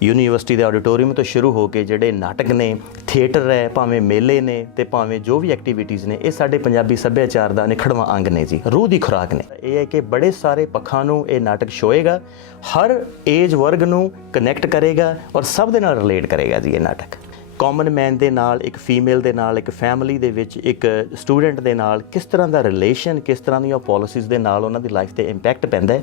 University के auditorium तो शुरू हो के ਜਿਹੜੇ ਨਾਟਕ ਨੇ ਥੀਏਟਰ ਹੈ ਭਾਵੇਂ ਮੇਲੇ ਨੇ ਤੇ ਭਾਵੇਂ ਜੋ ਵੀ ਐਕਟੀਵਿਟੀਜ਼ ਨੇ ਇਹ ਸਾਡੇ ਪੰਜਾਬੀ ਸੱਭਿਆਚਾਰ ਦਾ ਨਿਖੜਵਾਂ ਅੰਗ ਨੇ ਜੀ रूह ਦੀ ਖੁਰਾਕ ਨੇ ਇਹ ਹੈ ਕਿ ਬੜੇ ਸਾਰੇ ਪੱਖਾਂ ਨੂੰ ਇਹ ਨਾਟਕ ਸ਼ੋਏਗਾ ਹਰ ਏਜ ਵਰਗ ਨੂੰ ਕਨੈਕਟ ਕਰੇਗਾ ਔਰ ਸਭ ਦੇ ਨਾਲ ਰਿਲੇਟ ਕਰੇਗਾ ਜੀ ਇਹ ਨਾਟਕ ਕਾਮਨ ਮੈਨ ਦੇ ਨਾਲ ਇੱਕ ਫੀਮੇਲ ਦੇ ਨਾਲ ਇੱਕ ਫੈਮਿਲੀ ਦੇ ਵਿੱਚ ਇੱਕ ਸਟੂਡੈਂਟ ਦੇ ਨਾਲ ਕਿਸ ਤਰ੍ਹਾਂ ਦਾ ਰਿਲੇਸ਼ਨ ਕਿਸ ਤਰ੍ਹਾਂ ਦੀਆਂ ਪੋਲਿਸੀਜ਼ ਦੇ ਨਾਲ ਉਹਨਾਂ ਦੀ ਲਾਈਫ 'ਤੇ ਇੰਪੈਕਟ ਪੈਂਦਾ ਹੈ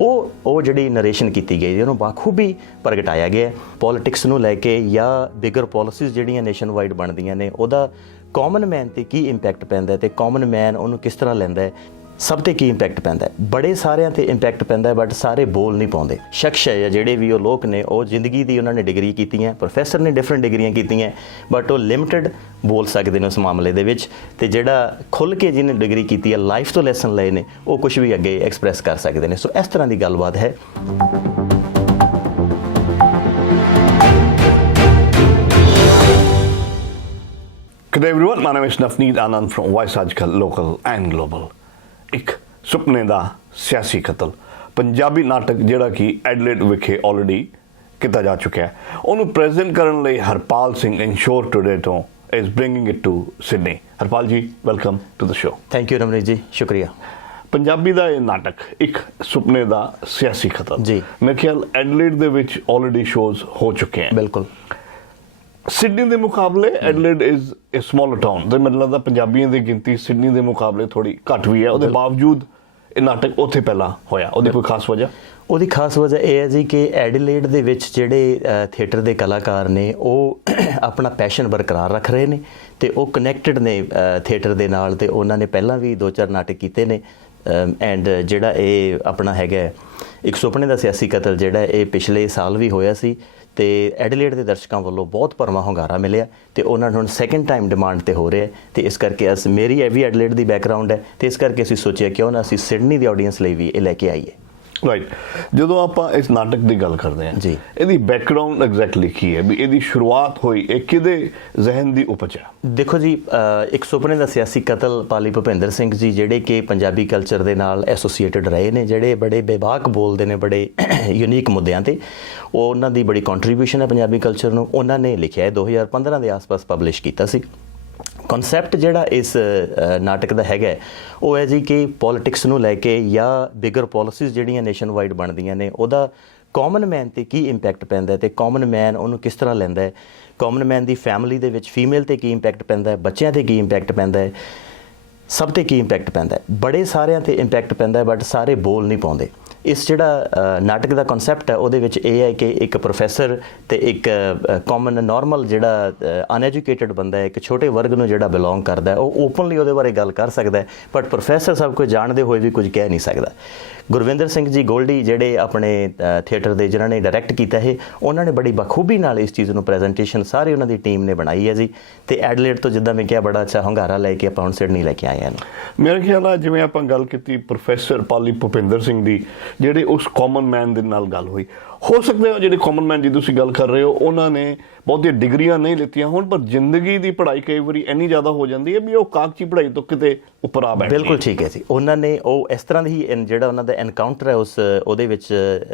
ਉਹ ਜਿਹੜੀ ਨਰੇਸ਼ਨ ਕੀਤੀ ਗਈ ਉਹਨੂੰ ਬਾਖੂਬੀ ਪ੍ਰਗਟਾਇਆ ਗਿਆ ਪੋਲੀਟਿਕਸ ਨੂੰ ਲੈ ਕੇ ਜਾਂ ਬਿਗਰ ਪੋਲਿਸੀਜ਼ ਜਿਹੜੀਆਂ ਨੇਸ਼ਨ ਵਾਈਡ ਬਣਦੀਆਂ ਨੇ ਉਹਦਾ ਕਾਮਨ ਮੈਨ 'ਤੇ ਕੀ ਇੰਪੈਕਟ ਪੈਂਦਾ ਤੇ ਕਾਮਨ ਮੈਨ ਉਹਨੂੰ ਕਿਸ ਤਰ੍ਹਾਂ ਲੈਂਦਾ ਹੈ ਸਭ 'ਤੇ ਕੀ ਇੰਪੈਕਟ ਪੈਂਦਾ ਬੜੇ ਸਾਰਿਆਂ 'ਤੇ ਇੰਪੈਕਟ ਪੈਂਦਾ ਬਟ ਸਾਰੇ ਬੋਲ ਨਹੀਂ ਪਾਉਂਦੇ ਸ਼ਖਸ ਹੈ ਜਾਂ ਜਿਹੜੇ ਵੀ ਉਹ ਲੋਕ ਨੇ ਉਹ ਜ਼ਿੰਦਗੀ ਦੀ ਉਹਨਾਂ ਨੇ ਡਿਗਰੀ ਕੀਤੀਆਂ ਪ੍ਰੋਫੈਸਰ ਨੇ ਡਿਫਰੈਂਟ ਡਿਗਰੀਆਂ ਕੀਤੀਆਂ ਬਟ ਉਹ ਲਿਮਟਿਡ ਬੋਲ ਸਕਦੇ ਨੇ ਉਸ ਮਾਮਲੇ ਦੇ ਵਿੱਚ ਤੇ ਜਿਹੜਾ ਖੁੱਲ੍ਹ ਕੇ ਜਿਹਨੇ ਡਿਗਰੀ ਕੀਤੀ ਹੈ ਲਾਈਫ ਤੋਂ ਲੈਸਨ ਲਏ ਨੇ ਉਹ ਕੁਝ ਵੀ ਅੱਗੇ ਐਕਸਪ੍ਰੈਸ ਕਰ ਸਕਦੇ ਨੇ ਸੋ ਇਸ ਤਰ੍ਹਾਂ ਦੀ ਗੱਲਬਾਤ ਹੈ Good day everyone, my name is Navneet Anand from Voice Ajkal Local and Global. ਇੱਕ ਸੁਪਨੇ ਦਾ ਸਿਆਸੀ ਕਤਲ ਪੰਜਾਬੀ ਨਾਟਕ ਜਿਹੜਾ ਕਿ ਐਡਲੇਡ ਵਿਖੇ ਆਲਰੇਡੀ ਕੀਤਾ ਜਾ ਚੁੱਕਿਆ ਹੈ ਉਹਨੂੰ ਪ੍ਰੈਜ਼ੈਂਟ ਕਰਨ ਲਈ ਹਰਪਾਲ ਸਿੰਘ ਇਨਸ਼ੋਰ ਟੂਡੇ ਤੋਂ is bringing it to Sydney. Harpal ji welcome to the show thank you Ramneet ji ਸ਼ੁਕਰੀਆ ਪੰਜਾਬੀ ਦਾ ਇਹ ਨਾਟਕ ਇੱਕ ਸੁਪਨੇ ਦਾ ਸਿਆਸੀ ਕਤਲ ਜੀ ਮੇਰੇ ਖਿਆਲ ਐਡਲੇਡ ਦੇ ਵਿੱਚ ਆਲਰੇਡੀ ਸ਼ੋਜ਼ ਹੋ ਚੁੱਕੇ ਹਨ ਬਿਲਕੁਲ ਸਿਡਨੀ ਦੇ ਮੁਕਾਬਲੇ Adelaide is a smaller town ਤੇ ਮੈਨੂੰ ਲੱਗਦਾ ਪੰਜਾਬੀਆਂ ਦੀ ਗਿਣਤੀ ਸਿਡਨੀ ਦੇ ਮੁਕਾਬਲੇ ਥੋੜੀ ਘੱਟ ਵੀ ਹੈ ਉਹਦੇ ਬਾਵਜੂਦ ਇਹ ਨਾਟਕ ਉੱਥੇ ਪਹਿਲਾਂ ਹੋਇਆ ਉਹਦੀ ਕੋਈ ਖਾਸ ਵਜ੍ਹਾ ਉਹਦੀ ਖਾਸ ਵਜ੍ਹਾ ਇਹ ਹੈ ਜੀ ਕਿ ਐਡੀਲੇਡ ਦੇ ਵਿੱਚ ਜਿਹੜੇ ਥੀਏਟਰ ਦੇ ਕਲਾਕਾਰ ਨੇ ਉਹ ਆਪਣਾ ਪੈਸ਼ਨ ਬਰਕਰਾਰ ਰੱਖ ਰਹੇ ਨੇ ਤੇ ਉਹ ਕਨੈਕਟਡ ਨੇ ਥੀਏਟਰ ਦੇ ਨਾਲ ਤੇ ਉਹਨਾਂ ਨੇ ਪਹਿਲਾਂ ਵੀ 2-4 ਨਾਟਕ ਕੀਤੇ ਨੇ ਐਂਡ ਜਿਹੜਾ ਇਹ ਆਪਣਾ ਹੈਗਾ ਇੱਕ ਸੁਪਨੇ ਦਾ ਸਿਆਸੀ ਕਤਲ ਜਿਹੜਾ ਇਹ ਪਿਛਲੇ ਸਾਲ ਵੀ ਹੋਇਆ ਸੀ ਤੇ ਐਡੀਲੇਡ ਦੇ ਦਰਸ਼ਕਾਂ ਵੱਲੋਂ ਬਹੁਤ ਭਰਵਾਂ ਹੁੰਗਾਰਾ ਮਿਲਿਆ ਤੇ ਉਹਨਾਂ ਨੂੰ ਹੁਣ ਸੈਕੰਡ ਟਾਈਮ ਡਿਮਾਂਡ ਤੇ ਹੋ ਰਿਹਾ ਤੇ ਇਸ ਕਰਕੇ ਮੇਰੀ ਇਹ ਵੀ ਐਡੀਲੇਡ ਦੀ ਬੈਕਗ੍ਰਾਉਂਡ ਹੈ ਤੇ ਇਸ ਕਰਕੇ ਅਸੀਂ ਸੋਚਿਆ ਕਿਉਂ ਨਾ ਅਸੀਂ ਸਿਡਨੀ ਦੀ ਆਡੀਅנס ਲਈ ਵੀ ਇਹ ਲੈ ਕੇ ਆਈਏ ਰਾਈਟ ਜਦੋਂ ਆਪਾਂ ਇਸ ਨਾਟਕ ਦੀ ਗੱਲ ਕਰਦੇ ਹਾਂ ਜੀ ਇਹਦੀ ਬੈਕਗ੍ਰਾਉਂਡ ਐਗਜ਼ੈਕਟਲੀ ਕੀ ਹੈ ਵੀ ਇਹਦੀ ਸ਼ੁਰੂਆਤ ਹੋਈ ਇਹ ਕਿਹਦੇ ਜ਼ਿਹਨ ਦੀ ਉਪਜ ਹੈ ਦੇਖੋ ਜੀ ਇੱਕ ਸੁਪਨੇ ਦਾ ਸਿਆਸੀ ਕਤਲ ਪਾਲੀ ਭੁਪਿੰਦਰ ਸਿੰਘ ਜੀ ਜਿਹੜੇ ਕਿ ਪੰਜਾਬੀ ਕਲਚਰ ਦੇ ਨਾਲ ਐਸੋਸੀਏਟਡ ਰਹੇ ਨੇ ਜਿਹੜੇ ਬੜੇ ਬੇਬਾਕ ਬੋਲਦੇ ਨੇ ਬੜੇ ਯੂਨੀਕ ਮੁੱਦਿਆਂ ਤੇ ਉਹ ਉਹਨਾਂ ਦੀ ਬੜੀ ਕੰਟਰੀਬਿਊਸ਼ਨ ਹੈ ਪੰਜਾਬੀ ਕਲਚਰ ਨੂੰ ਉਹਨਾਂ ਨੇ ਲਿਖਿਆ ਹੈ 2015 ਦੇ ਆਸ-ਪਾਸ ਪਬਲਿਸ਼ ਕੀਤਾ ਸੀ ਕਨਸੈਪਟ ਜਿਹੜਾ ਇਸ ਨਾਟਕ ਦਾ ਹੈਗਾ ਉਹ ਹੈ ਜੀ ਕਿ ਪੋਲੀਟਿਕਸ ਨੂੰ ਲੈ ਕੇ ਜਾਂ ਬਿਗਰ ਪੋਲਿਸੀਜ਼ ਜਿਹੜੀਆਂ ਨੇਸ਼ਨ ਵਾਈਡ ਬਣਦੀਆਂ ਨੇ ਉਹਦਾ ਕਾਮਨ ਮੈਨ 'ਤੇ ਕੀ ਇੰਪੈਕਟ ਪੈਂਦਾ ਤੇ ਕਾਮਨ ਮੈਨ ਉਹਨੂੰ ਕਿਸ ਤਰ੍ਹਾਂ ਲੈਂਦਾ ਹੈ ਕਾਮਨ ਮੈਨ ਦੀ ਫੈਮਿਲੀ ਦੇ ਵਿੱਚ ਫੀਮੇਲ 'ਤੇ ਕੀ ਇੰਪੈਕਟ ਪੈਂਦਾ ਹੈ ਬੱਚਿਆਂ 'ਤੇ ਕੀ ਇੰਪੈਕਟ ਪੈਂਦਾ ਹੈ ਸਭ 'ਤੇ ਕੀ ਇੰਪੈਕਟ ਪੈਂਦਾ ਬੜੇ ਸਾਰਿਆਂ 'ਤੇ ਇੰਪੈਕਟ ਪੈਂਦਾ ਬਟ ਸਾਰੇ ਬੋਲ ਨਹੀਂ ਪਾਉਂਦੇ ਇਸ ਜਿਹੜਾ ਨਾਟਕ ਦਾ ਕਨਸੈਪਟ ਹੈ ਉਹਦੇ ਵਿੱਚ ਇਹ ਹੈ ਕਿ ਇੱਕ ਪ੍ਰੋਫੈਸਰ ਤੇ ਇੱਕ ਕਾਮਨ ਨਾਰਮਲ ਜਿਹੜਾ ਅਨਐਜੂਕੇਟਡ ਬੰਦਾ ਹੈ ਇੱਕ ਛੋਟੇ ਵਰਗ ਨੂੰ ਜਿਹੜਾ ਬਿਲੋਂਗ ਕਰਦਾ ਹੈ ਉਹ ਓਪਨਲੀ ਉਹਦੇ ਬਾਰੇ ਗੱਲ ਕਰ ਸਕਦਾ ਹੈ ਬਟ ਪ੍ਰੋਫੈਸਰ ਸਭ ਕੁਝ ਜਾਣਦੇ ਹੋਏ ਵੀ ਕੁਝ ਕਹਿ ਨਹੀਂ ਸਕਦਾ ਗੁਰਵਿੰਦਰ ਸਿੰਘ ਜੀ ਗੋਲਡੀ ਜਿਹੜੇ ਆਪਣੇ ਥੀਏਟਰ ਦੇ ਜਿਨ੍ਹਾਂ ਨੇ ਡਾਇਰੈਕਟ ਕੀਤਾ ਹੈ ਉਹਨਾਂ ਨੇ ਬੜੀ ਬਖੂਬੀ ਨਾਲ ਇਸ ਚੀਜ਼ ਨੂੰ ਪ੍ਰੈਜੈਂਟੇਸ਼ਨ ਸਾਰੀ ਉਹਨਾਂ ਦੀ ਟੀਮ ਨੇ ਬਣਾਈ ਹੈ ਜੀ ਤੇ ਐਡਲੇਡ ਤੋਂ ਜਿੱਦਾਂ ਮੈਂ ਕਿਹਾ ਬੜਾ ਅੱਛਾ ਹੁੰਗਾਰਾ ਲੈ ਕੇ ਆਪਾਂ ਹੁਣ ਸਿਡਨੀ ਲੈ ਕੇ ਆਏ ਹਾਂ ਮੇਰੇ ਖਿਆਲ ਆ ਜਿਵੇਂ ਆਪਾਂ ਗੱਲ ਕੀਤੀ ਪ੍ਰੋਫੈਸਰ ਪਾਲੀ ਭੁਪਿੰਦਰ ਸਿੰਘ ਦੀ ਜਿਹੜੇ ਉਸ ਕਾਮਨ ਮੈਨ ਦੇ ਨਾਲ ਗੱਲ ਹੋਈ ਹੋ ਸਕਦਾ ਹੈ ਜਿਹੜੇ ਕਾਮਨ ਮੈਨ ਦੀ ਤੁਸੀਂ ਗੱਲ ਕਰ ਰਹੇ ਹੋ ਉਹਨਾਂ ਨੇ ਬਹੁਤੀਆਂ ਡਿਗਰੀਆਂ ਨਹੀਂ ਲਿੱਤੀਆਂ ਹੁਣ ਪਰ ਜ਼ਿੰਦਗੀ ਦੀ ਪੜ੍ਹਾਈ ਕਈ ਵਾਰੀ ਇੰਨੀ ਜ਼ਿਆਦਾ ਹੋ ਜਾਂਦੀ ਹੈ ਵੀ ਉਹ ਕਾਗਜ਼ੀ ਪੜ੍ਹਾਈ ਤੋਂ ਕਿਤੇ ਉੱਪਰ ਆ ਬੈਠੇ ਬਿਲਕੁਲ ਠੀਕ ਹੈ ਜੀ ਉਹਨਾਂ ਨੇ ਉਹ ਇਸ ਤਰ੍ਹਾਂ ਦੀ ਜਿਹੜਾ ਉਹਨਾਂ ਦਾ ਐਨਕਾਊਂਟਰ ਹੈ ਉਹਦੇ ਵਿੱਚ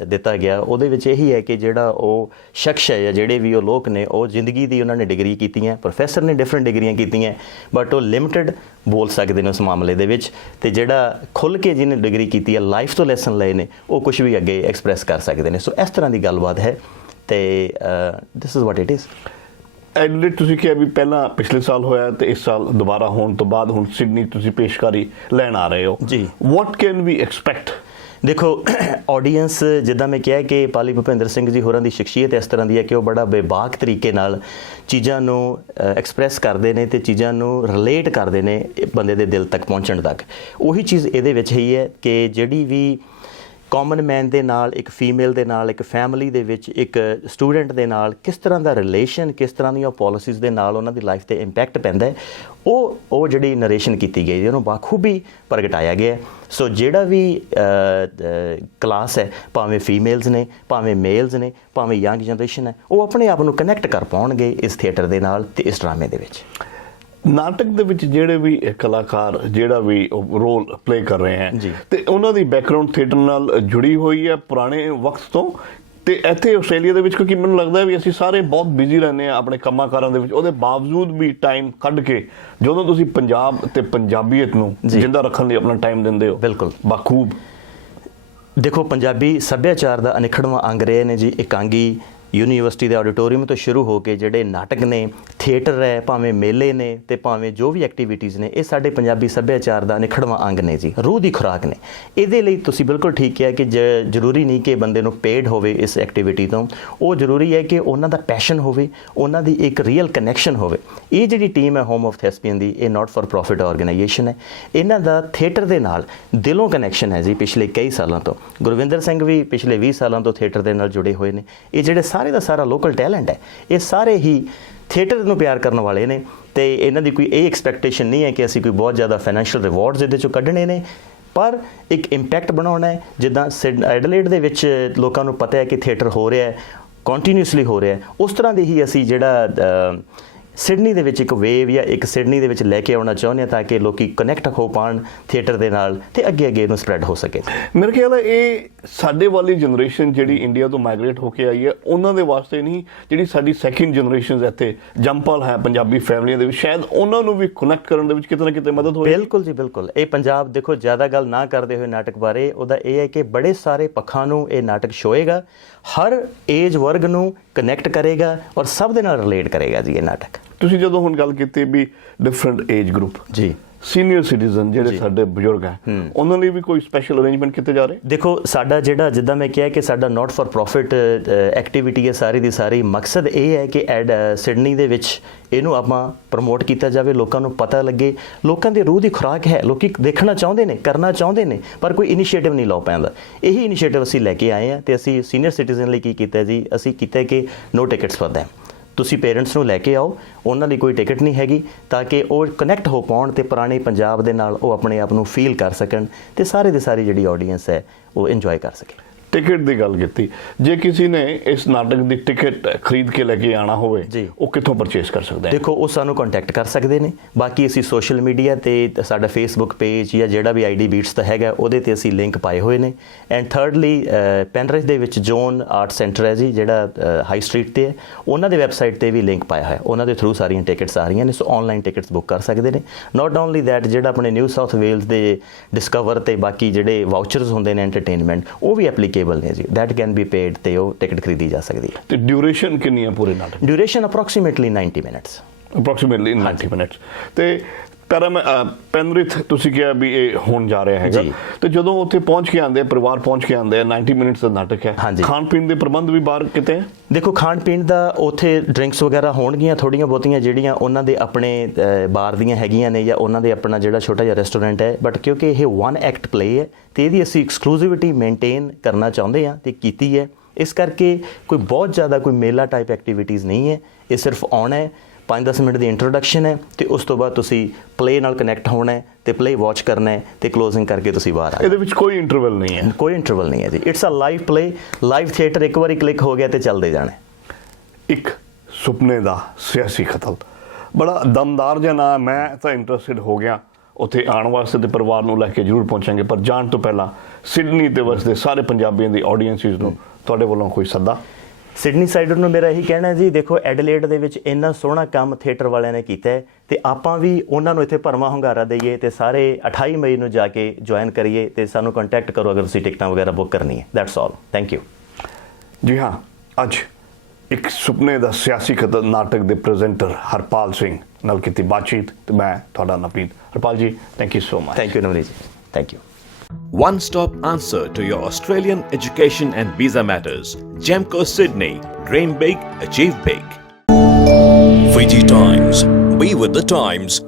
ਦਿੱਤਾ ਗਿਆ ਉਹਦੇ ਵਿੱਚ ਇਹੀ ਹੈ ਕਿ ਜਿਹੜਾ ਉਹ ਸ਼ਖਸ ਹੈ ਜਾਂ ਜਿਹੜੇ ਵੀ ਉਹ ਲੋਕ ਨੇ ਉਹ ਜ਼ਿੰਦਗੀ ਦੀ ਉਹਨਾਂ ਨੇ ਡਿਗਰੀ ਕੀਤੀਆਂ ਪ੍ਰੋਫੈਸਰ ਨੇ ਡਿਫਰੈਂਟ ਡਿਗਰੀਆਂ ਕੀਤੀਆਂ ਬਟ ਉਹ ਲਿਮਟਿਡ ਬੋਲ ਸਕਦੇ ਨੇ ਉਸ ਮਾਮਲੇ ਦੇ ਵਿੱਚ ਤੇ ਜਿਹੜਾ ਖੁੱਲ੍ਹ ਕੇ ਜਿਹਨੇ ਡਿਗਰੀ ਕੀਤੀ ਹੈ ਲਾਈਫ ਤੋਂ ਲੈਸਨ ਲਏ ਨੇ ਉਹ ਕੁਝ ਵੀ ਅੱਗੇ ਐਕਸਪ੍ਰੈਸ ਕਰ ਸਕਦੇ ਨੇ ਸੋ ਇਸ ਤਰ੍ਹਾਂ ਦੀ ਗੱਲਬਾਤ ਹੈ ਤੇ this is what it is Adelaide ਤੁਸੀਂ ਕਿਹਾ ਵੀ ਪਹਿਲਾਂ ਪਿਛਲੇ ਸਾਲ ਹੋਇਆ ਤੇ ਇਸ ਸਾਲ ਦੁਬਾਰਾ ਹੋਣ ਤੋਂ ਬਾਅਦ ਹੁਣ ਸਿਡਨੀ ਤੁਸੀਂ ਪੇਸ਼ਕਾਰੀ ਲੈਣ ਆ ਰਹੇ ਹੋ ਜੀ ਵਾਟ ਕੈਨ ਵੀ ਐਕਸਪੈਕਟ ਦੇਖੋ ਆਡੀਅנס ਜਿੱਦਾਂ ਮੈਂ ਕਿਹਾ ਕਿ ਪਾਲੀ ਭੁਪਿੰਦਰ ਸਿੰਘ ਜੀ ਹੋਰਾਂ ਦੀ ਸ਼ਖਸੀਅਤ ਇਸ ਤਰ੍ਹਾਂ ਦੀ ਹੈ ਕਿ ਉਹ ਬੜਾ ਬੇਬਾਕ ਤਰੀਕੇ ਨਾਲ ਚੀਜ਼ਾਂ ਨੂੰ ਐਕਸਪ੍ਰੈਸ ਕਰਦੇ ਨੇ ਤੇ ਚੀਜ਼ਾਂ ਨੂੰ ਰਿਲੇਟ ਕਰਦੇ ਨੇ ਬੰਦੇ ਦੇ ਦਿਲ ਤੱਕ ਪਹੁੰਚਣ ਤੱਕ ਉਹੀ ਚੀਜ਼ ਇਹਦੇ ਵਿੱਚ ਹੀ ਹੈ ਕਿ ਜਿਹੜੀ ਵੀ ਕਾਮਨ ਮੈਨ ਦੇ ਨਾਲ ਇੱਕ ਫੀਮੇਲ ਦੇ ਨਾਲ ਇੱਕ ਫੈਮਿਲੀ ਦੇ ਵਿੱਚ ਇੱਕ ਸਟੂਡੈਂਟ ਦੇ ਨਾਲ ਕਿਸ ਤਰ੍ਹਾਂ ਦਾ ਰਿਲੇਸ਼ਨ ਕਿਸ ਤਰ੍ਹਾਂ ਦੀਆਂ ਪੋਲਿਸੀਜ਼ ਦੇ ਨਾਲ ਉਹਨਾਂ ਦੀ ਲਾਈਫ 'ਤੇ ਇੰਪੈਕਟ ਪੈਂਦਾ ਹੈ ਉਹ ਜਿਹੜੀ ਨਰੇਸ਼ਨ ਕੀਤੀ ਗਈ ਉਹਨੂੰ ਬਾਖੂਬੀ ਪ੍ਰਗਟਾਇਆ ਗਿਆ ਸੋ ਜਿਹੜਾ ਵੀ ਕਲਾਸ ਹੈ ਭਾਵੇਂ ਫੀਮੇਲਸ ਨੇ ਭਾਵੇਂ ਮੇਲਸ ਨੇ ਭਾਵੇਂ ਯੰਗ ਜਨਰੇਸ਼ਨ ਹੈ ਉਹ ਆਪਣੇ ਆਪ ਨੂੰ ਕਨੈਕਟ ਕਰ ਪਾਉਣਗੇ ਇਸ ਥੀਏਟਰ ਦੇ ਨਾਲ ਤੇ ਇਸ ਡਰਾਮੇ ਦੇ ਵਿੱਚ ਨਾਟਕ ਦੇ ਵਿੱਚ ਜਿਹੜੇ ਵੀ ਕਲਾਕਾਰ ਜਿਹੜਾ ਵੀ ਰੋਲ ਪਲੇ ਕਰ ਰਹੇ ਹਨ ਤੇ ਉਹਨਾਂ ਦੀ ਬੈਕਗ੍ਰਾਉਂਡ ਥੀਏਟਰ ਨਾਲ ਜੁੜੀ ਹੋਈ ਹੈ ਪੁਰਾਣੇ ਵਕਤ ਤੋਂ ਤੇ ਇੱਥੇ ਆਸਟ੍ਰੇਲੀਆ ਦੇ ਵਿੱਚ, ਕਿਉਂਕਿ ਮੈਨੂੰ ਲੱਗਦਾ ਵੀ ਅਸੀਂ ਸਾਰੇ ਬਹੁਤ ਬਿਜ਼ੀ ਰਹਿੰਦੇ ਆ ਆਪਣੇ ਕੰਮਾਂ ਕਾਰਾਂ ਦੇ ਵਿੱਚ, ਉਹਦੇ ਬਾਵਜੂਦ ਵੀ ਟਾਈਮ ਕੱਢ ਕੇ ਜਦੋਂ ਤੁਸੀਂ ਪੰਜਾਬ ਤੇ ਪੰਜਾਬੀਅਤ ਨੂੰ ਜਿੰਦਾ ਰੱਖਣ ਲਈ ਆਪਣਾ ਟਾਈਮ ਦਿੰਦੇ ਹੋ, ਬਿਲਕੁਲ ਬਾਖੂਬ। ਦੇਖੋ, ਪੰਜਾਬੀ ਸੱਭਿਆਚਾਰ ਦਾ ਅਨਿੱਖੜਵਾਂ ਅੰਗ ਰਹੇ ਨੇ ਜੀ। ਇਕਾਂਗੀ ਯੂਨੀਵਰਸਿਟੀ ਦੇ ਆਡੀਟੋਰੀਅਮ ਤੋਂ ਸ਼ੁਰੂ ਹੋ ਕੇ ਜਿਹੜੇ ਨਾਟਕ ਨੇ, ਥੀਏਟਰ ਹੈ, ਭਾਵੇਂ ਮੇਲੇ ਨੇ ਤੇ ਭਾਵੇਂ ਜੋ ਵੀ ਐਕਟੀਵਿਟੀਜ਼ ਨੇ, ਇਹ ਸਾਡੇ ਪੰਜਾਬੀ ਸੱਭਿਆਚਾਰ ਦਾ ਅਨਿੱਖੜਵਾਂ ਅੰਗ ਨੇ ਜੀ, ਰੂਹ ਦੀ ਖੁਰਾਕ ਨੇ। ਇਹਦੇ ਲਈ ਤੁਸੀਂ ਬਿਲਕੁਲ ਠੀਕ ਕਿਹਾ ਕਿ ਜ਼ਰੂਰੀ ਨਹੀਂ ਕਿ ਬੰਦੇ ਨੂੰ ਪੇਡ ਹੋਵੇ ਇਸ ਐਕਟੀਵਿਟੀ ਤੋਂ, ਉਹ ਜ਼ਰੂਰੀ ਹੈ ਕਿ ਉਹਨਾਂ ਦਾ ਪੈਸ਼ਨ ਹੋਵੇ, ਉਹਨਾਂ ਦੀ ਇੱਕ ਰੀਅਲ ਕਨੈਕਸ਼ਨ ਹੋਵੇ। ਇਹ ਜਿਹੜੀ ਟੀਮ ਹੈ ਹੋਮ ਆਫ ਥੈਸਪੀਅਨ ਦੀ, ਇਹ ਨਾਟ ਫॉर ਪ੍ਰੋਫਿਟ ਆਰਗੇਨਾਈਜੇਸ਼ਨ ਹੈ। ਇਹਨਾਂ ਦਾ ਥੀਏਟਰ ਦੇ ਨਾਲ ਦਿਲੋਂ ਕਨੈਕਸ਼ਨ ਹੈ ਜੀ ਪਿਛਲੇ ਕਈ ਸਾਲਾਂ ਤੋਂ। ਗੁਰਵਿੰਦਰ ਸਿੰਘ ਵੀ ਪਿਛਲੇ 20 ਸਾਲਾਂ ਤੋਂ ਥੀਏਟਰ ਦੇ ਨਾਲ ਜੁੜੇ ਹੋਏ ਨੇ। ਇਹ ਜਿਹੜੇ ਸਾਰੇ ਦਾ ਸਾਰਾ ਲੋਕਲ ਟੈਲੈਂਟ ਹੈ, ਇਹ ਸਾਰੇ ਹੀ ਥੀਏਟਰ ਨੂੰ ਪਿਆਰ ਕਰਨ ਵਾਲੇ ਨੇ ਤੇ ਇਹਨਾਂ ਦੀ ਕੋਈ ਇਹ ਐਕਸਪੈਕਟੇਸ਼ਨ ਨਹੀਂ ਹੈ ਕਿ ਅਸੀਂ ਕੋਈ ਬਹੁਤ ਜ਼ਿਆਦਾ ਫਾਈਨੈਂਸ਼ੀਅਲ ਰਿਵਾਰਡਸ ਇਹਦੇ ਚੋਂ ਕੱਢਣੇ ਨੇ, ਪਰ ਇੱਕ ਇੰਪੈਕਟ ਬਣਾਉਣਾ ਹੈ। ਜਿੱਦਾਂ ਐਡਲੇਡ ਦੇ ਵਿੱਚ ਲੋਕਾਂ ਨੂੰ ਪਤਾ ਹੈ ਕਿ ਥੀਏਟਰ ਹੋ ਰਿਹਾ ਹੈ, ਕੰਟੀਨਿਊਸਲੀ ਹੋ ਰਿਹਾ ਹੈ, ਉਸ ਤਰ੍ਹਾਂ ਦੀ ਹੀ ਅਸੀਂ ਜਿਹੜਾ ਸਿਡਨੀ ਦੇ ਵਿੱਚ ਇੱਕ ਵੇਵ ਜਾਂ ਇੱਕ ਸਿਡਨੀ ਦੇ ਵਿੱਚ ਲੈ ਕੇ ਆਉਣਾ ਚਾਹੁੰਦੇ ਹਾਂ, ਤਾਂ ਕਿ ਲੋਕੀ ਕਨੈਕਟ ਹੋ ਪਾਉਣ ਥੀਏਟਰ ਦੇ ਨਾਲ ਤੇ ਅੱਗੇ ਇਹਨੂੰ ਸਪਰੈਡ ਹੋ ਸਕੇ। ਮੇਰੇ ਖਿਆਲ ਹੈ ਇਹ ਸਾਡੇ ਵਾਲੀ ਜਨਰੇਸ਼ਨ ਜਿਹੜੀ ਇੰਡੀਆ ਤੋਂ ਮਾਈਗ੍ਰੇਟ ਹੋ ਕੇ ਆਈ ਹੈ, ਉਹਨਾਂ ਦੇ ਵਾਸਤੇ ਨਹੀਂ, ਜਿਹੜੀ ਸਾਡੀ ਸੈਕਿੰਡ ਜਨਰੇਸ਼ਨ ਇੱਥੇ ਜੰਪਲ ਹੈ ਪੰਜਾਬੀ ਫੈਮਲੀਆਂ ਦੇ ਵਿੱਚ, ਸ਼ਾਇਦ ਉਹਨਾਂ ਨੂੰ ਵੀ ਕਨੈਕਟ ਕਰਨ ਦੇ ਵਿੱਚ ਕਿਤੇ ਨਾ ਕਿਤੇ ਮਦਦ ਹੋਈ। ਬਿਲਕੁਲ ਜੀ, ਬਿਲਕੁਲ। ਇਹ ਪੰਜਾਬ, ਦੇਖੋ, ਜ਼ਿਆਦਾ ਗੱਲ ਨਾ ਕਰਦੇ ਹੋਏ ਨਾਟਕ ਬਾਰੇ, ਉਹਦਾ ਇਹ ਹੈ ਕਿ ਬੜੇ ਸਾਰੇ ਪੱਖਾਂ ਨੂੰ ਇਹ ਨਾਟਕ ਛੋਏਗਾ, ਹਰ ਏਜ ਵਰਗ ਨੂੰ ਕਨੈਕਟ ਕਰੇਗਾ ਔਰ ਸਭ ਦੇ ਨਾਲ ਰਿਲੇਟ ਕਰੇਗਾ ਜੀ ਇਹ ਨਾਟਕ। ਤੁਸੀਂ ਜਦੋਂ ਹੁਣ ਗੱਲ ਕੀਤੀ ਵੀ ਡਿਫਰੈਂਟ ਏਜ ਗਰੁੱਪ ਜੀ, ਸੀਨੀਅਰ ਸਿਟੀਜ਼ਨ ਜਿਹੜੇ ਸਾਡੇ ਬਜ਼ੁਰਗ ਹੈ, ਉਹਨਾਂ ਲਈ ਵੀ ਕੋਈ ਸਪੈਸ਼ਲ ਅਰੇਂਜਮੈਂਟ ਕੀਤੇ ਜਾ ਰਹੇ? ਦੇਖੋ, ਸਾਡਾ ਜਿਹੜਾ, ਜਿੱਦਾਂ ਮੈਂ ਕਿਹਾ ਕਿ ਸਾਡਾ ਨਾਟ ਫॉर ਪ੍ਰੋਫਿਟ ਐਕਟੀਵਿਟੀ ਹੈ ਸਾਰੀ ਦੀ ਸਾਰੀ, ਮਕਸਦ ਇਹ ਹੈ ਕਿ ਸਿਡਨੀ ਦੇ ਵਿੱਚ ਇਹਨੂੰ ਆਪਾਂ ਪ੍ਰਮੋਟ ਕੀਤਾ ਜਾਵੇ, ਲੋਕਾਂ ਨੂੰ ਪਤਾ ਲੱਗੇ। ਲੋਕਾਂ ਦੀ ਰੂਹ ਦੀ ਖੁਰਾਕ ਹੈ, ਲੋਕੀ ਦੇਖਣਾ ਚਾਹੁੰਦੇ ਨੇ, ਕਰਨਾ ਚਾਹੁੰਦੇ ਨੇ, ਪਰ ਕੋਈ ਇਨੀਸ਼ੀਏਟਿਵ ਨਹੀਂ ਲਾ ਪੈਂਦਾ। ਇਹੀ ਇਨੀਸ਼ੀਏਟਿਵ ਅਸੀਂ ਲੈ ਕੇ ਆਏ ਹਾਂ ਤੇ ਅਸੀਂ ਸੀਨੀਅਰ ਸਿਟੀਜ਼ਨ ਲਈ ਕੀ ਕੀਤਾ ਜੀ, ਅਸੀਂ ਕੀਤਾ ਕਿ ਨੋ ਟਿਕਟਸ ਫॉर them। ਤੁਸੀਂ ਪੇਰੈਂਟਸ ਨੂੰ ਲੈ ਕੇ ਆਓ, ਉਹਨਾਂ ਲਈ ਕੋਈ ਟਿਕਟ ਨਹੀਂ ਹੈਗੀ, ਤਾਂ ਕਿ ਉਹ ਕਨੈਕਟ ਹੋ ਪਾਉਣ ਤੇ ਪੁਰਾਣੇ ਪੰਜਾਬ ਦੇ ਨਾਲ ਉਹ ਆਪਣੇ ਆਪ ਨੂੰ ਫੀਲ ਕਰ ਸਕਣ ਤੇ ਸਾਰੇ ਦੀ ਸਾਰੀ ਜਿਹੜੀ ਆਡੀਅנס ਹੈ ਉਹ ਇੰਜੋਏ ਕਰ ਸਕੇ। ਟਿਕਟ ਦੀ ਗੱਲ ਕੀਤੀ, ਜੇ ਕਿਸੇ ਨੇ ਇਸ ਨਾਟਕ ਦੀ ਟਿਕਟ ਖਰੀਦ ਕੇ ਲੈ ਕੇ ਆਣਾ ਹੋਵੇ ਜੀ, ਉਹ ਕਿੱਥੋਂ ਪਰਚੇਸ ਕਰ ਸਕਦਾ ਹੈ? ਦੇਖੋ, ਉਹ ਸਾਨੂੰ ਕੰਟੈਕਟ ਕਰ ਸਕਦੇ ਨੇ। ਬਾਕੀ ਅਸੀਂ ਸੋਸ਼ਲ ਮੀਡੀਆ ਤੇ ਸਾਡਾ ਫੇਸਬੁੱਕ ਪੇਜ ਜਾਂ ਜਿਹੜਾ ਵੀ ਆਈਡੀ ਬੀਟਸ ਦਾ ਹੈਗਾ, ਉਹਦੇ ਤੇ ਅਸੀਂ ਲਿੰਕ ਪਾਏ ਹੋਏ ਨੇ। ਐਂਡ ਥਰਡਲੀ, ਪੈਨਰਿਜ ਦੇ ਵਿੱਚ ਜੋਨ ਆਰਟ ਸੈਂਟਰ ਹੈ ਜੀ, ਜਿਹੜਾ ਹਾਈ ਸਟਰੀਟ ਤੇ ਹੈ, ਉਹਨਾਂ ਦੇ ਵੈਬਸਾਈਟ ਤੇ ਵੀ ਲਿੰਕ ਪਾਇਆ ਹੋਇਆ, ਉਹਨਾਂ ਦੇ ਥਰੂ ਸਾਰੀਆਂ ਟਿਕਟਸ ਆ ਰਹੀਆਂ ਨੇ, ਸੋ ਆਨਲਾਈਨ ਟਿਕਟਸ ਬੁੱਕ ਕਰ ਸਕਦੇ ਨੇ। ਨਾਟ ਓਨਲੀ ਦੈਟ, ਜਿਹੜਾ ਆਪਣੇ ਨਿਊ ਸਾਊਥ ਵੇਲਸ ਦੇ ਡਿਸਕਵਰ ਤੇ ਬਾਕੀ ਜਿਹੜੇ ਵਾਊਚਰਸ ਹੁੰਦੇ ਨੇ ਐਂਟਰਟੇਨਮੈਂਟ, ਉਹ ਵੀ ਐਪਲੀਕੇਬਲ ਨੇ ਜੀ, ਦੈਟ ਕੈਨ ਬੀ ਪੇਡ ਤੇ ਉਹ ਟਿਕਟ ਖਰੀਦੀ ਜਾ ਸਕਦੀ ਹੈ। ਤੇ ਡਿਊਰੇਸ਼ਨ ਕਿੰਨੀ ਹੈ ਪੂਰੇ ਨਾਟਕ? Duration approximately 90 minutes. Approximately 90 minutes. ਤੇ ਪੈਨਰਿਥ ਤੁਸੀਂ ਕਿਹਾ ਵੀ ਇਹ ਹੋਣ ਜਾ ਰਿਹਾ ਹੈਗਾ, ਤੇ ਜਦੋਂ ਉੱਥੇ ਪਹੁੰਚ ਕੇ ਆਉਂਦੇ, ਪਰਿਵਾਰ ਪਹੁੰਚ ਕੇ ਆਉਂਦੇ, 90 ਮਿੰਟਸ ਦਾ ਨਾਟਕ ਹੈ, ਖਾਣ ਪੀਣ ਦੇ ਪ੍ਰਬੰਧ ਵੀ ਬਾਹਰ ਕਿਤੇ ਹੈ? ਦੇਖੋ, ਖਾਣ ਪੀਣ ਦਾ ਉੱਥੇ ਡਰਿੰਕਸ ਵਗੈਰਾ ਹੋਣਗੀਆਂ ਥੋੜ੍ਹੀਆਂ ਬਹੁਤੀਆਂ, ਜਿਹੜੀਆਂ ਉਹਨਾਂ ਦੇ ਆਪਣੇ ਬਾਰ ਦੀਆਂ ਹੈਗੀਆਂ ਨੇ ਜਾਂ ਉਹਨਾਂ ਦੇ ਆਪਣਾ ਜਿਹੜਾ ਛੋਟਾ ਜਿਹਾ ਰੈਸਟੋਰੈਂਟ ਹੈ। ਬਟ ਕਿਉਂਕਿ ਇਹ 1 ਐਕਟ ਪਲੇ ਹੈ ਤੇ ਇਹਦੀ ਅਸੀਂ ਐਕਸਕਲੂਸਿਵਿਟੀ ਮੇਨਟੇਨ ਕਰਨਾ ਚਾਹੁੰਦੇ ਹਾਂ ਤੇ ਕੀਤੀ ਹੈ, ਇਸ ਕਰਕੇ ਕੋਈ ਬਹੁਤ ਜ਼ਿਆਦਾ ਕੋਈ ਮੇਲਾ ਟਾਈਪ ਐਕਟੀਵਿਟੀਜ਼ ਨਹੀਂ ਹੈ। ਇਹ ਸਿਰਫ ਆਉਣਾ ਹੈ, 5-10 ਮਿੰਟ ਦੀ ਇੰਟਰੋਡਕਸ਼ਨ ਹੈ ਤੇ ਉਸ ਤੋਂ ਬਾਅਦ ਤੁਸੀਂ ਪਲੇ ਨਾਲ ਕਨੈਕਟ ਹੋਣਾ ਹੈ ਤੇ ਪਲੇ ਵਾਚ ਕਰਨਾ ਹੈ ਤੇ ਕਲੋਜ਼ਿੰਗ ਕਰਕੇ ਤੁਸੀਂ ਬਾਹਰ ਆਣਾ। ਇਹਦੇ ਵਿੱਚ ਕੋਈ ਇੰਟਰਵਲ ਨਹੀਂ ਹੈ? ਕੋਈ ਇੰਟਰਵਲ ਨਹੀਂ ਹੈ ਜੀ। It's a live play, live theatre. ਇੱਕ ਵਾਰੀ ਕਲਿੱਕ ਹੋ ਗਿਆ ਤੇ ਚੱਲਦੇ ਜਾਣਾ। ਇੱਕ ਸੁਪਨੇ ਦਾ ਸਿਆਸੀ ਕਤਲ, ਬੜਾ ਦਮਦਾਰ ਜਿਹਾ ਨਾਮ। ਮੈਂ ਤਾਂ ਇੰਟਰਸਟਿਡ ਹੋ ਗਿਆ ਉੱਥੇ ਆਉਣ ਵਾਸਤੇ ਤੇ ਪਰਿਵਾਰ ਨੂੰ ਲੈ ਕੇ ਜ਼ਰੂਰ ਪਹੁੰਚਾਂਗੇ, ਪਰ ਜਾਣ ਤੋਂ ਪਹਿਲਾਂ ਸਿਡਨੀ ਤੇ ਵਸਦੇ ਸਾਰੇ ਪੰਜਾਬੀਆਂ ਦੀ ਆਡੀਅנਸਿਸ ਨੂੰ ਤੁਹਾਡੇ ਵੱਲੋਂ ਕੋਈ ਸੱਦਾ? ਸਿਡਨੀ ਸਾਈਡਰ ਨੂੰ ਮੇਰਾ ਇਹੀ ਕਹਿਣਾ ਜੀ, ਦੇਖੋ, ਐਡਲੇਡ ਦੇ ਵਿੱਚ ਇੰਨਾ ਸੋਹਣਾ ਕੰਮ ਥੀਏਟਰ ਵਾਲਿਆਂ ਨੇ ਕੀਤਾ ਹੈ ਤੇ ਆਪਾਂ ਵੀ ਉਹਨਾਂ ਨੂੰ ਇੱਥੇ ਭਰਵਾਂ ਹੁੰਗਾਰਾ ਦਈਏ ਤੇ ਸਾਰੇ 28 ਮਈ ਨੂੰ ਜਾ ਕੇ ਜੁਆਇਨ ਕਰੀਏ ਤੇ ਸਾਨੂੰ ਕੰਟੈਕਟ ਕਰੋ ਅਗਰ ਤੁਸੀਂ ਟਿਕਟਾਂ ਵਗੈਰਾ ਬੁੱਕ ਕਰਨੀ ਹੈ। That's all, thank you. ਜੀ ਹਾਂ, ਅੱਜ ਇੱਕ ਸੁਪਨੇ ਦਾ ਸਿਆਸੀ ਕਤਲ ਨਾਟਕ ਦੇ ਪ੍ਰੈਜ਼ੈਂਟਰ ਹਰਪਾਲ ਸਿੰਘ ਨਾਲ ਕੀਤੀ ਬਾਤਚੀਤ ਤੇ ਮੈਂ ਤੁਹਾਡਾ Navneet. Harpal ji, thank you so much. Thank you Navneet ji, thank you. One-stop answer to your Australian education and visa matters. Gemco Sydney. Dream big, achieve big. Fiji Times. Be with the times.